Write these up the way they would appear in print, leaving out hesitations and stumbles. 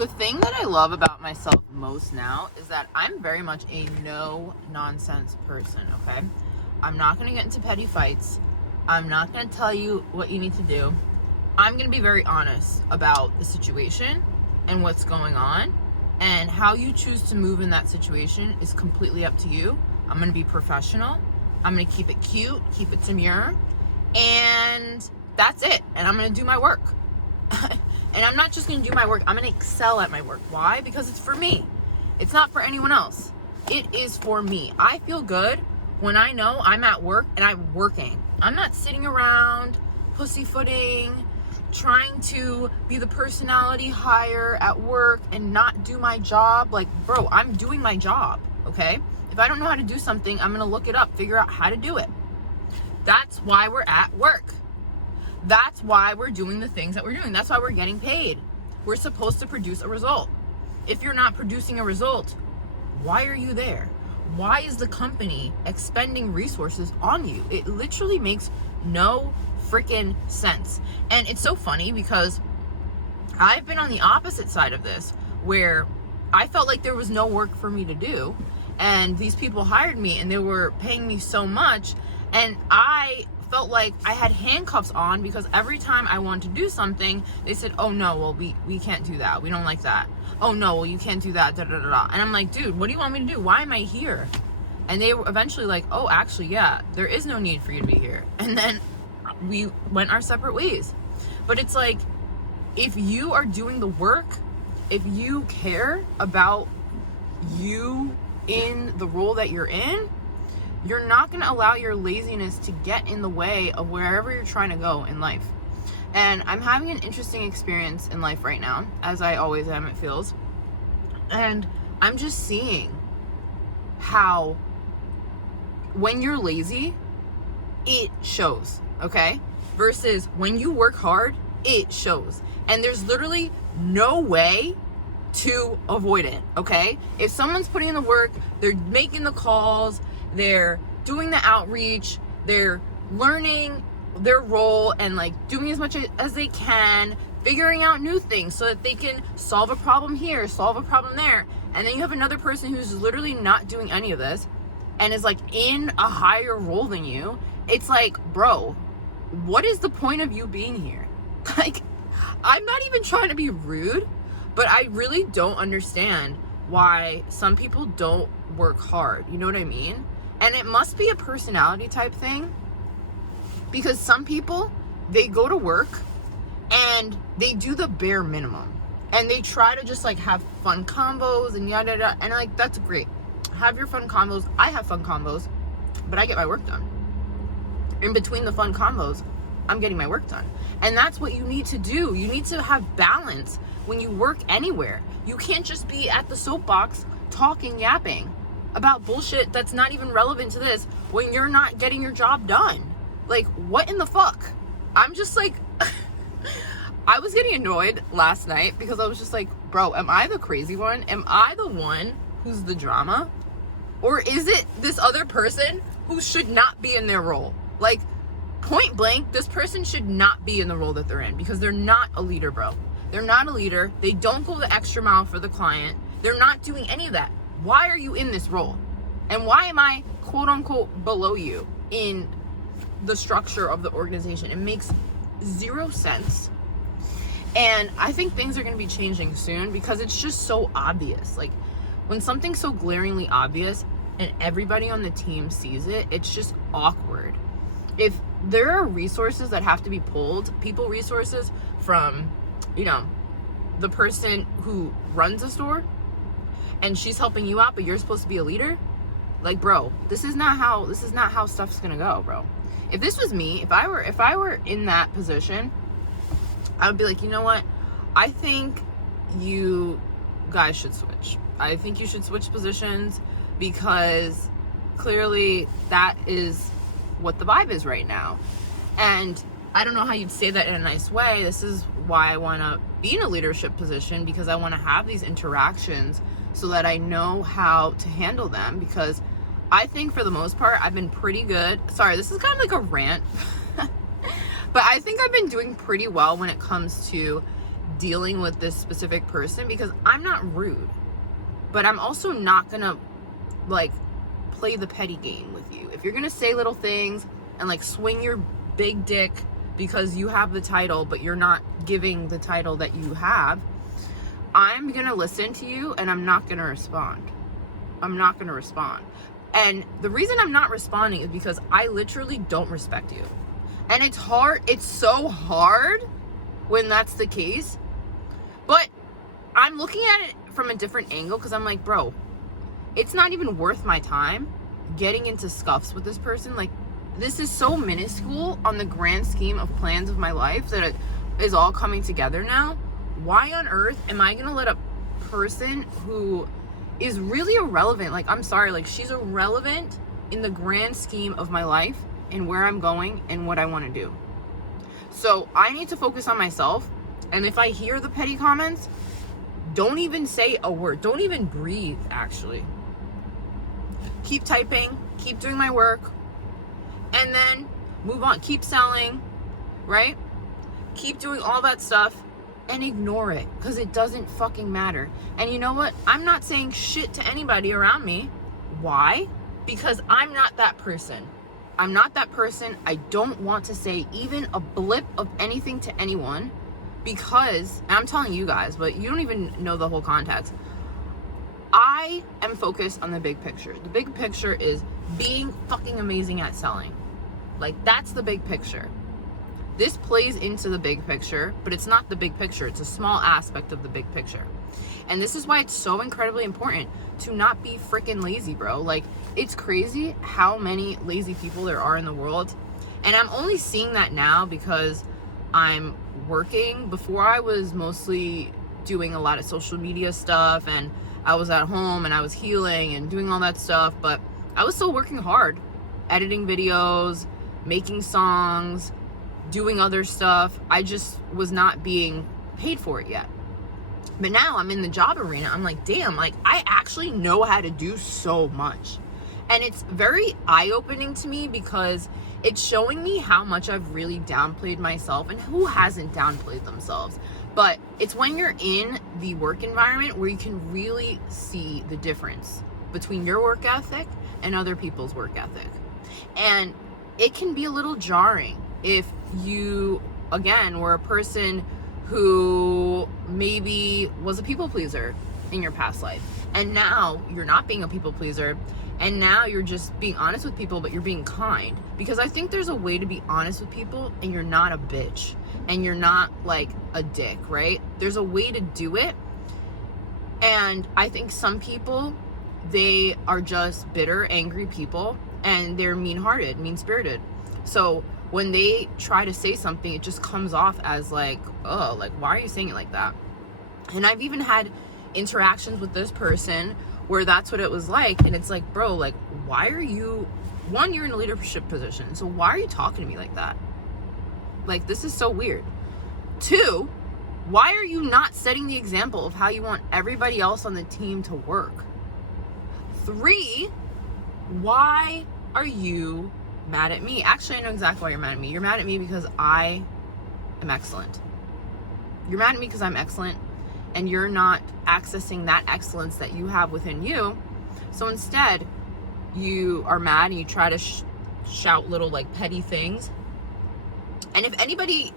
The thing that I love about myself most now is that I'm very much a no nonsense person, okay? I'm not going to get into petty fights. I'm not going to tell you what you need to do. I'm going to be very honest about the situation and what's going on, and how you choose to move in that situation is completely up to you. I'm going to be professional. I'm going to keep it cute, keep it demure, and that's it. And I'm going to do my work. And I'm not just going to do my work, I'm going to excel at my work. Why? Because it's for me. It's not for anyone else. It is for me. I feel good when I know I'm at work and I'm working. I'm not sitting around pussyfooting, trying to be the personality hire at work and not do my job. Like, bro, I'm doing my job, okay? If I don't know how to do something, I'm going to look it up, figure out how to do it. That's why we're at work. That's why we're doing the things that we're doing. That's why we're getting paid. We're supposed to produce a result. If you're not producing a result, why are you there? Why is the company expending resources on you? It literally makes no freaking sense. And it's so funny because I've been on the opposite side of this, where I felt like there was no work for me to do. And these people hired me and they were paying me so much. And I felt like I had handcuffs on, because every time I wanted to do something, they said, oh no, well, we can't do that. We don't like that. Oh no, well, you can't do that, da da da da. And I'm like, dude, what do you want me to do? Why am I here? And they were eventually like, oh, actually, yeah, there is no need for you to be here. And then we went our separate ways. But it's like, if you are doing the work, if you care about you in the role that you're in, you're not going to allow your laziness to get in the way of wherever you're trying to go in life. And I'm having an interesting experience in life right now, as I always am, it feels. And I'm just seeing how when you're lazy, it shows, okay? Versus when you work hard, it shows. And there's literally no way to avoid it, okay? If someone's putting in the work, they're making the calls, they're doing the outreach, they're learning their role and like doing as much as they can, figuring out new things so that they can solve a problem here, solve a problem there. And then you have another person who's literally not doing any of this and is like in a higher role than you. It's like, bro, what is the point of you being here? Like, I'm not even trying to be rude, but I really don't understand why some people don't work hard. You know what I mean? And it must be a personality type thing, because some people, they go to work and they do the bare minimum and they try to just like have fun combos and yada yada. And like, that's great. Have your fun combos. I have fun combos, but I get my work done. In between the fun combos, I'm getting my work done. And that's what you need to do. You need to have balance when you work anywhere. You can't just be at the soapbox talking, yapping about bullshit that's not even relevant to this when you're not getting your job done. Like, what in the fuck? I'm just like, I was getting annoyed last night because I was just like, bro, am I the crazy one? Am I the one who's the drama? Or is it this other person who should not be in their role? Like, point blank, this person should not be in the role that they're in, because they're not a leader, bro. They're not a leader. They don't go the extra mile for the client. They're not doing any of that. Why are you in this role? And why am I, quote unquote, below you in the structure of the organization? It makes zero sense. And I think things are going to be changing soon, because it's just so obvious. Like, when something's so glaringly obvious and everybody on the team sees it, it's just awkward. If there are resources that have to be pulled, people resources from, you know, the person who runs a store, and she's helping you out, but you're supposed to be a leader, like, bro, this is not how stuff's gonna go, bro. If this was me, if I were in that position, I would be like, you know what? I think you guys should switch. I think you should switch positions, because clearly that is what the vibe is right now. And I don't know how you'd say that in a nice way. This is why I want to be in a leadership position, because I want to have these interactions so that I know how to handle them, because I think for the most part, I've been pretty good. Sorry, this is kind of like a rant, but I think I've been doing pretty well when it comes to dealing with this specific person because I'm not rude, but I'm also not gonna like play the petty game with you. If you're gonna say little things and like swing your big dick because you have the title but you're not giving the title that you have, I'm gonna listen to you and I'm not gonna respond. I'm not gonna respond. And the reason I'm not responding is because I literally don't respect you. And it's hard, it's so hard when that's the case. But I'm looking at it from a different angle because I'm like, bro, it's not even worth my time getting into scuffs with this person. Like, this is so minuscule on the grand scheme of plans of my life that it is all coming together now. Why on earth am I gonna let a person who is really irrelevant, like, I'm sorry, like, she's irrelevant in the grand scheme of my life and where I'm going and what I want to do. So I need to focus on myself. And if I hear the petty comments, don't even say a word. Don't even breathe, actually. Keep typing, keep doing my work, and then move on. Keep selling, right? Keep doing all that stuff and ignore it because it doesn't fucking matter. And you know what? I'm not saying shit to anybody around me. Why? Because I'm not that person. I'm not that person. I don't want to say even a blip of anything to anyone because, and I'm telling you guys, but you don't even know the whole context. I am focused on the big picture. The big picture is being fucking amazing at selling. Like, that's the big picture. This plays into the big picture, but it's not the big picture. It's a small aspect of the big picture. And this is why it's so incredibly important to not be freaking lazy, bro. Like, it's crazy how many lazy people there are in the world. And I'm only seeing that now because I'm working. Before, I was mostly doing a lot of social media stuff and I was at home and I was healing and doing all that stuff, but I was still working hard, editing videos, making songs, doing other stuff. I just was not being paid for it yet. But now I'm in the job arena. I'm like, damn, like, I actually know how to do so much. And it's very eye-opening to me because it's showing me how much I've really downplayed myself, and who hasn't downplayed themselves. But it's when you're in the work environment where you can really see the difference between your work ethic and other people's work ethic. And it can be a little jarring if you, again, were a person who maybe was a people pleaser in your past life, and now you're not being a people pleaser, and now you're just being honest with people, but you're being kind. Because I think there's a way to be honest with people and you're not a bitch and you're not like a dick, right? There's a way to do it. And I think some people, they are just bitter, angry people, and they're mean-hearted, mean-spirited. So when they try to say something, it just comes off as like, oh, like, why are you saying it like that? And I've even had interactions with this person where that's what it was like. And it's like, bro, like, why are you, one, you're in a leadership position, so why are you talking to me like that? Like, this is so weird. Two, why are you not setting the example of how you want everybody else on the team to work? Three, why are you mad at me? Actually, I know exactly why you're mad at me. You're mad at me because I am excellent. You're mad at me because I'm excellent, and you're not accessing that excellence that you have within you. So instead, you are mad and you try to shout little like petty things. And if anybody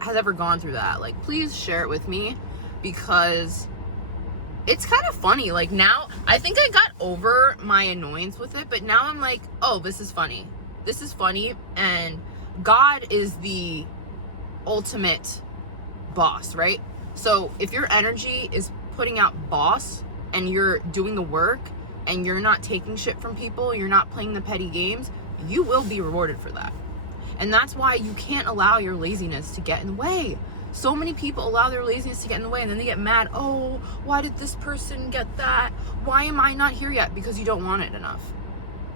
has ever gone through that, like, please share it with me, because it's kind of funny. Like, now I think I got over my annoyance with it, but now I'm like, oh, this is funny. This is funny. And God is the ultimate boss, right? So if your energy is putting out boss and you're doing the work and you're not taking shit from people, you're not playing the petty games, you will be rewarded for that. And that's why you can't allow your laziness to get in the way. So many people allow their laziness to get in the way, and then they get mad. Oh, why did this person get that? Why am I not here yet? Because you don't want it enough.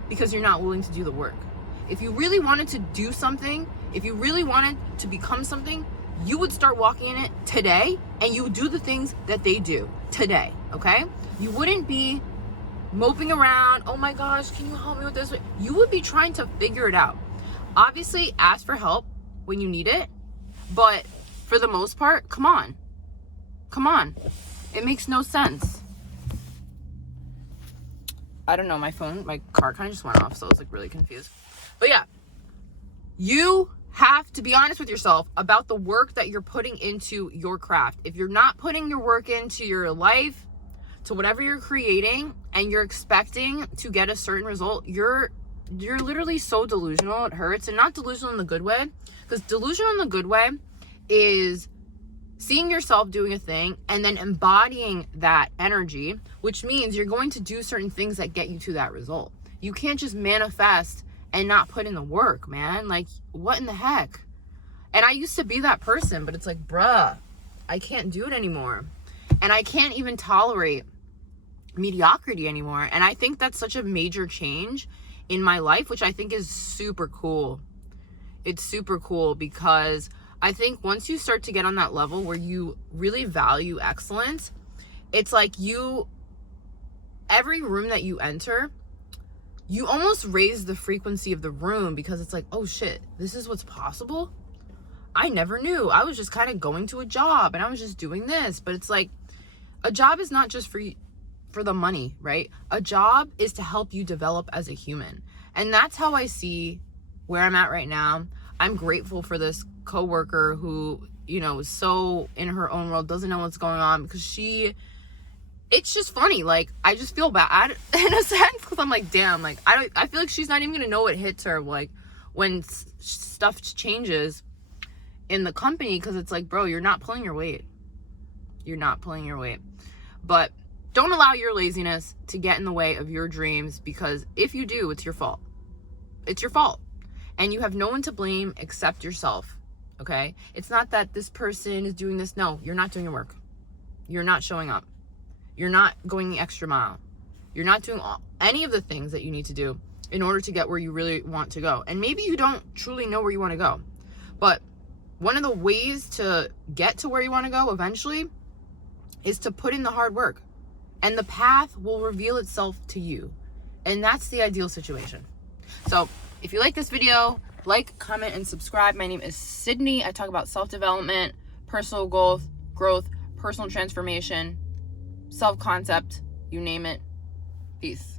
Because you're not willing to do the work. If you really wanted to do something, if you really wanted to become something, you would start walking in it today, and you would do the things that they do today, okay? You wouldn't be moping around, oh my gosh, can you help me with this? You would be trying to figure it out. Obviously, ask for help when you need it, but for the most part, come on. Come on. It makes no sense. I don't know, my car kind of just went off, so I was like really confused. But yeah, you have to be honest with yourself about the work that you're putting into your craft. If you're not putting your work into your life, to whatever you're creating, and you're expecting to get a certain result, you're literally so delusional, it hurts. And not delusional in the good way, because delusional in the good way is seeing yourself doing a thing and then embodying that energy, which means you're going to do certain things that get you to that result. You can't just manifest and not put in the work, man. Like, what in the heck? And I used to be that person, but it's like, bruh, I can't do it anymore. And I can't even tolerate mediocrity anymore. And I think that's such a major change in my life, which I think is super cool. It's super cool because I think once you start to get on that level where you really value excellence, it's like every room that you enter, you almost raise the frequency of the room, because it's like, oh shit, this is what's possible. I never knew. I was just kind of going to a job and I was just doing this. But it's like, a job is not just for the money, right? A job is to help you develop as a human. And that's how I see where I'm at right now. I'm grateful for this coworker who, is so in her own world, doesn't know what's going on, because it's just funny. Like, I just feel bad in a sense, because I'm like, damn, like, I feel like she's not even gonna know what hits her, like, when stuff changes in the company, because it's like, bro, you're not pulling your weight. You're not pulling your weight. But don't allow your laziness to get in the way of your dreams, because if you do, it's your fault. It's your fault. And you have no one to blame except yourself, okay? It's not that this person is doing this. No, you're not doing your work. You're not showing up. You're not going the extra mile. You're not doing any of the things that you need to do in order to get where you really want to go. And maybe you don't truly know where you want to go. But one of the ways to get to where you want to go eventually is to put in the hard work. And the path will reveal itself to you. And that's the ideal situation. So if you like this video, like, comment, and subscribe. My name is Sydney. I talk about self-development, personal growth, personal transformation, self-concept, you name it. Peace.